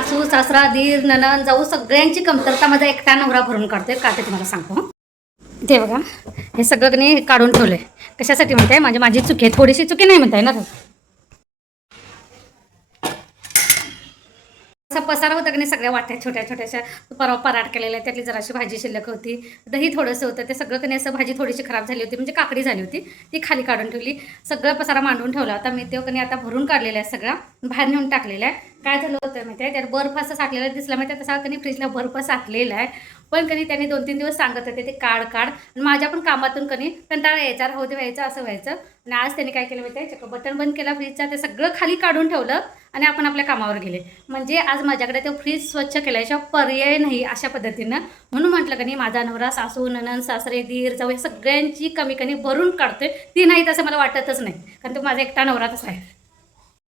सासू सासरा दीर नणंद जाऊ सगळ्यांची कमतरता माझा एकटा नवरा भरून काढतोय. का ते तुम्हाला सांगतो. ते बघा हे सगळं मी काढून ठेवलंय. कशासाठी म्हणताय, माझी चुकी आहे, थोडीशी चुकी नाही म्हणताय ना. असा पसारा होता की नाही सगळ्या वाट्या छोट्या छोट्याशा. परवा पराठ केलेल्या त्यातली जराशी भाजी शिल्लक होती, दही थोडंसं होतं, ते सगळं कधी असं भाजी थोडीशी खराब झाली होती, म्हणजे काकडी झाली होती, ती खाली काढून ठेवली. सगळं पसारा मांडून ठेवला होता मी. तो कधी आता भरून काढलेला आहे, सगळा बाहेर नेऊन टाकलेला आहे. काय झालं होतं माहिती आहे, त्यात बर्फ असं साठलेला दिसला माहिती आहे, तसा कधी फ्रीजला बर्फ साठलेला आहे. पण कधी त्यांनी 2-3 दिवस सांगत होते ते काढ आणि माझ्या पण कामातून कधी कंटाळा यायचा, राहू दे व्हायचं असं व्हायचं. आणि आज त्यांनी काय केलं माहिती आहे, चक्क बटन बंद केला फ्रीजचा, ते सगळं खाली काढून ठेवलं आणि आपण आपल्या कामावर गेले. म्हणजे आज माझ्याकडे तो फ्रीज स्वच्छ केल्याशिवाय पर्याय नाही अशा पद्धतीनं. म्हणून म्हटलं की नाही माझा नवरा सासू नणंद सासरे दीर जाऊ सगळ्यांची कमी कमी भरून काढतोय. ती नाही तसं मला वाटतच नाही, कारण तो माझा एकटा नवराच आहे.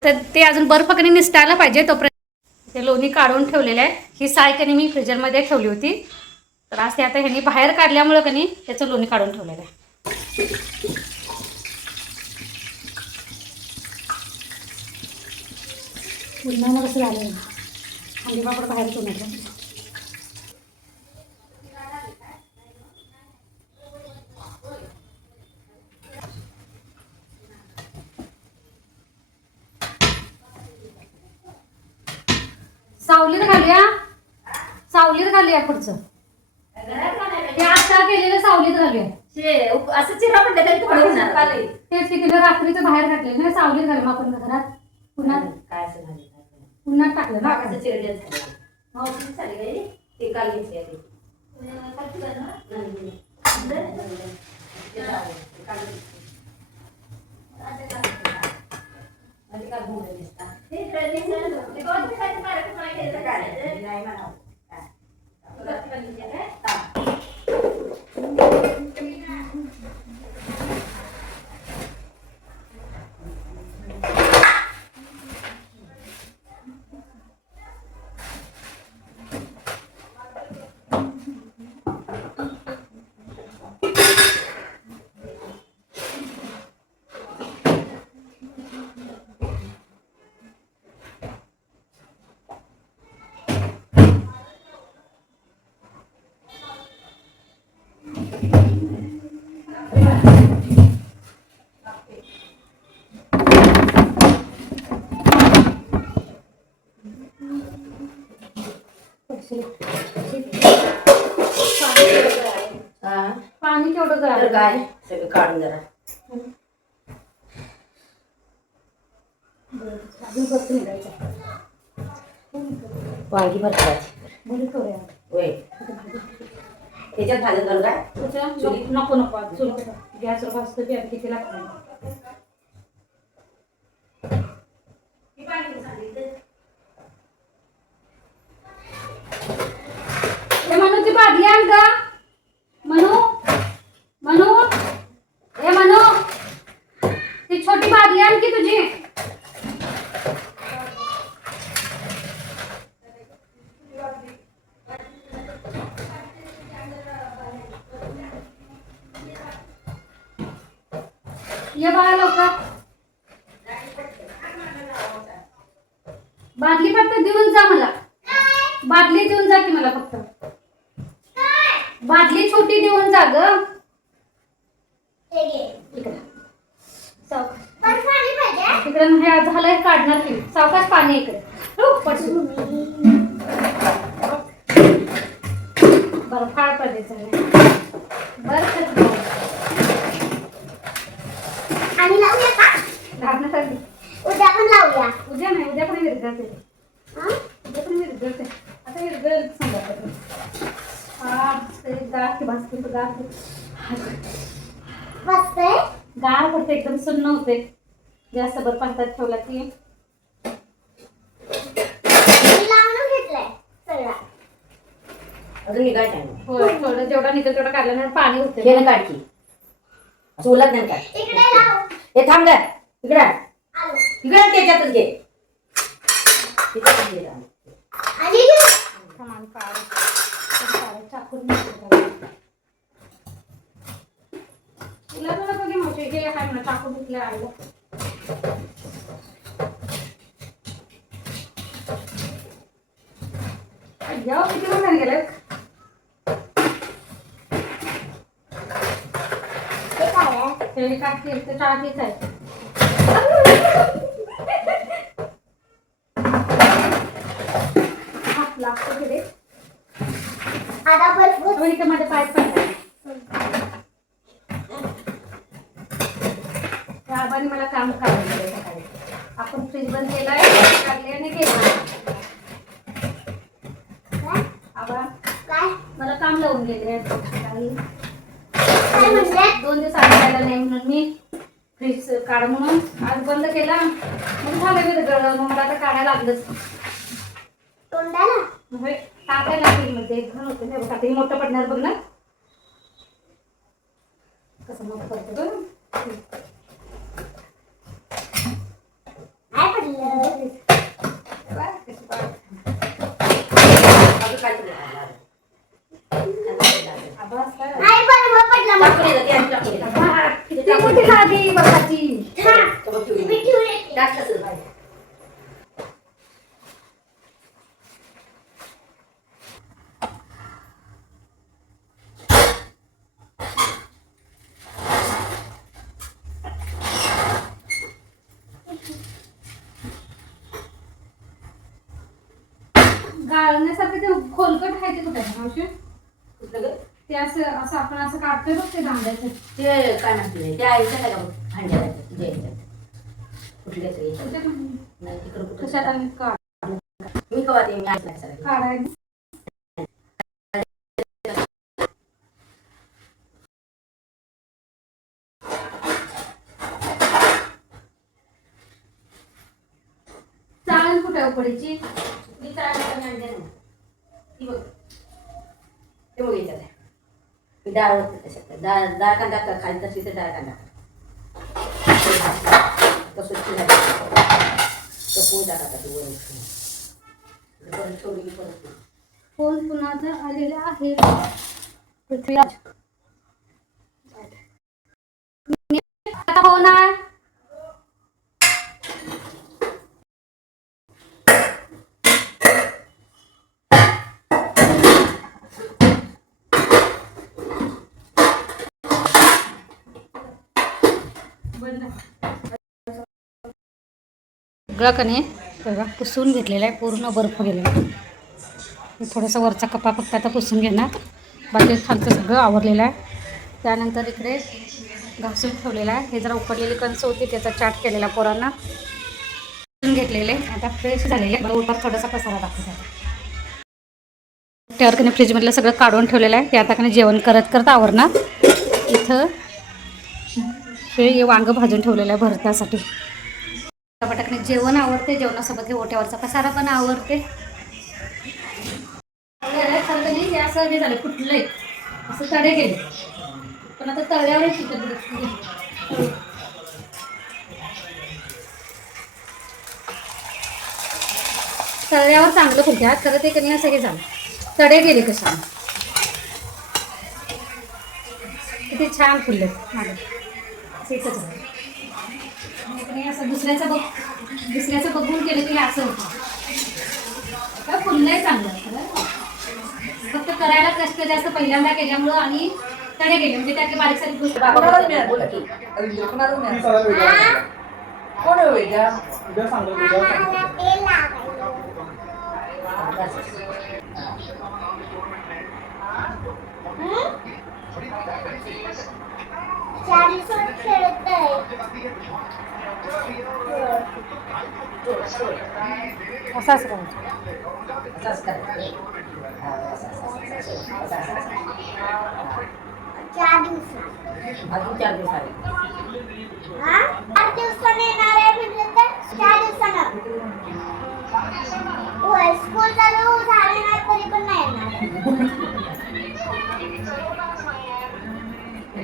तर ते अजून बर्फ कधी निसटायला पाहिजे तोपर्यंत ते लोणी काढून ठेवलेलं आहे. ही साय कधी मी फ्रीजरमध्ये ठेवली होती, तर आज ते आता ह्यांनी बाहेर काढल्यामुळं कधी त्याचं लोणी काढून ठेवलेलं आहे. पुन्हा कसं झालं अंडी पापड बाहेर ठेवण्याचं. सावलीत घालूया पुढचं. हे आता केलेलं सावलीत घालूया. असं चिरा पडलं तरी तुकडे होणार. तेच की तिला रात्रीचं बाहेर घातले ना, सावलीत घालून आपण घरात पुन्हा काय असं झालं पुन्हा टाकलं ना. असं चिरडे झाले काही ते काल घेतले पाणी केवढं गळालं काय सगळं काढून जरा वांगी भरताची होय. त्याच्यात भाजत घालू काय नको गॅसवर भाजतो ते किती लागतं. म्हणू ती बादली आण का म्हणू ती छोटी बादली आण की तुझी. ये बाळा लवकर बादली फक्त देऊन जा मला. बादली देऊन जा की मला फक्त बादली छोटी देऊन जा ग. तिकडे हे झालंय काढणार की सावकाश पाणी इकडे बरं फाळ पडायचं बरं आणि लावूया का घालण्यासाठी. उद्या पण लावूया. उद्या नाही, उद्या पण विरगळते. उद्या पण विरगळते. आता विरगळ सांगा गार पडते एकदम सुन्न होते. जास्त बरं पाण्यात ठेवला की लावून घेतलंय सगळा. अजून निघायचं आहे. हो थोडं जेवढा निघेल तेवढं काढल्यानंतर पाणी होते. हे ना काढ की चोलत नाही काढ. इकडे लाव. हे थांब ग इकडे आलो. इकडे त्याच्यातच घे. आणि सामान टाकून तुला तुला बघे मोठे हे काय म्हणा टाकून घेतलं आईला. अय्या, किती वेळ गेले. ते काय आहे? ते काय केलं चहा पीत आहे. हात लागतो की रे. आता भरपूर अहो, इथे माझ्या पाय पडला. त्या आबाने मला काम काढून दिलं सकाळी. आपण फ्रीज बंद केलाय, काढले आणि गेला. काय? आबा काय? मला काम लावून गेले सकाळी. काय म्हणले? 2 दिवस आधी जायला नाही म्हणून मी फ्रीज काढ म्हणून आज बंद केला. मग झालं मी गळलं, मग मला आता काढायला लागलंच. तोंडाला? म्हणजे टाकायला फ्रीजमध्ये घाण होतं हे बघा, ते मोठं पडणार बघ ना. कसं मोठं पडतं बघ. काय पडलं? कशी पाड. अगं काय तुला आबा असं काय? नाही बरोबर पडलं मग. आबा, किती मोठी साधी बघाची. हा. मी ठेवले. गाळण्यासाठी ते खोलकट आहे ते कुठे आहे मावशी? कुठलं ग? ते असं असं आपण असं काढतोय बघ ते दांड्याचं. ते काय म्हणते ते आईचं काय का भांड्याला कुठल्या तरी त्याच्यात नाही तिकडं कुठं कशात आम्ही मी कवा ते मी ऐकलं सर काढायचं. चाळण कुठे पडायची? मी काय आणते ना ती बघ ते बघ याच्यात आहे. डाळ होते त्याच्यात डाळ डाळ कांदा खाली तशी ते डाळ कांदा तसंच पोळी टाका ती वर परत ठेवली परत फोन पुन्हा आलेला आहे पृथ्वीराज. आता हो ना. सगळं कणी बघा पुसून घेतलेलं आहे, पूर्ण बर्फ गेलेला आहे. थोडासा वरचा कपा फक्त आता पुसून घेणार, बाकी खालचं सगळं आवरलेलं आहे. त्यानंतर इकडे घासून ठेवलेलं आहे. हे जरा उकडलेली कणसं होती त्याचा चाट केलेला पोरांना पुसून घेतलेले. आता फ्रेश झालेले बरोबर थोडासा पसारा दाखवतात. त्यावर कणी फ्रीजमधलं सगळं काढून ठेवलेलं आहे. ते आता कणी जेवण करत करत आवरणार. इथं हे वांग भाजून ठेवलेलं आहे भरतासाठी. पटाकने जेवण आवडते, जेवणासोबत हे ओट्यावरचा पसारा पण आवडते. हे असं हे झालं फुटलंय, असं तडे गेले पण आता तळ्यावरच तळ्यावर चांगलं फुलत्यात खरं ते कधी असं हे झालं तडे गेले कशा. किती छान फुलले माझं असं दुसऱ्याचं बघून केलं की असं होतं. फुललंय चांगलं, फक्त करायला कष्ट जास्त पहिल्यांदा केल्यामुळं आणि तडे गेले म्हणजे त्यातले बारीक सारीक गोष्टी. असंच करायचं. 4 दिवसात. अजून 4 दिवस आले. 8 दिवसाने येणार आहे म्हटलं तर 4 दिवसानं. होय, स्कूल चालू झाली नाही तरी पण नाही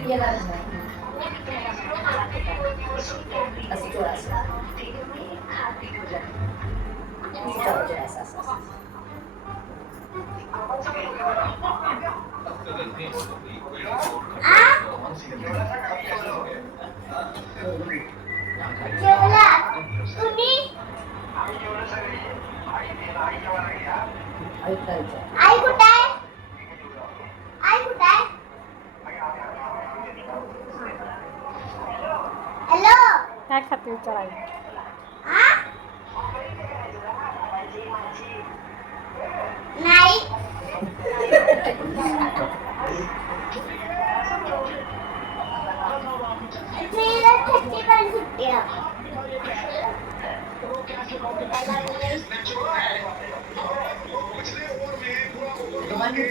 येणार. असं चोरायचं. जेवला तुम्ही? ऐकायचं. आई कुठे आहे? आई कुठे आहे? हॅलो. काय खाते विचारायला? आ? नाही. ट्रेनला थर्टी पण सुट्टी आहे. तुम्हाला